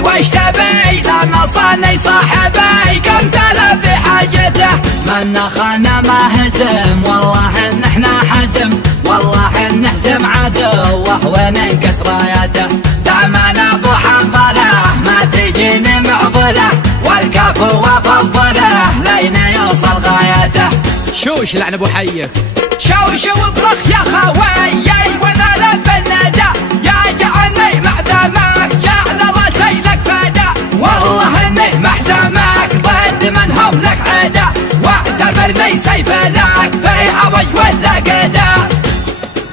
خوي وش تبي لما صني صاحبي كم تلب بحاجته. منا خانا ما هزم والله ان احنا حزم، والله ان نهزم عدوه وننكس راياته. دامنا ابو حنظله ما تجيني معضله، والكفو وافضله لين يوصل غايته. شوش لعن ابو حيك شوش واطبخ يا خوي وانا لب الندى، يا جعلني معدمك جعل راسي لك فدا. والله اني محزمك ضد من هم لك عدا، واعتبرني سيف لك في عوي ولا قدا.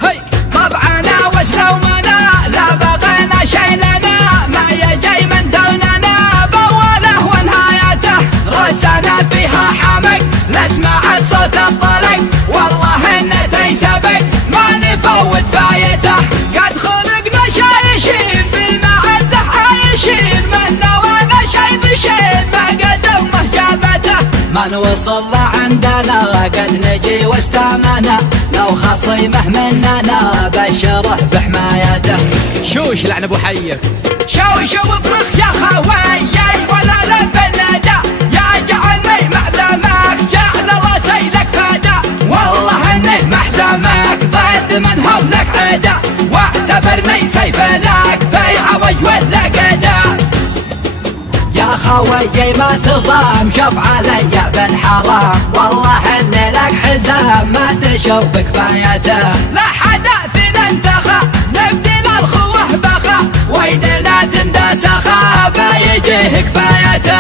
هي طبعنا وسلومنا لا بغينا شي لنا، ما يجي من دوننا بوله ونهايته. راسنا فيها حمق لا سمعت صوت الطلق، والله انه تيسبق ما نفوت فايته. قد خلقنا شايشين بالمعزة عايشين، منا وانا شي بشين ما قدمه جابته. من وصل عندنا قد نجي واستامنا، لو خصيمه مننا بشره بحمايته. شوش لعن ابو حيك شوش واطبخ يا خوي ولا لب الندى، يا جعلني معدمك جعل راسي لك فدا. والله اني محزمك ضد من هم لك عدا، واعتبرني سيف لك في عوي ولا قدا. يا خوي ما تضام شوف علي بالحرام، والله اني لك حزام ما تشوف كفايته. لا حدا فينا انتخى نبدل الخوه بخا، ويدنا تندسخا بيجيه كفايته.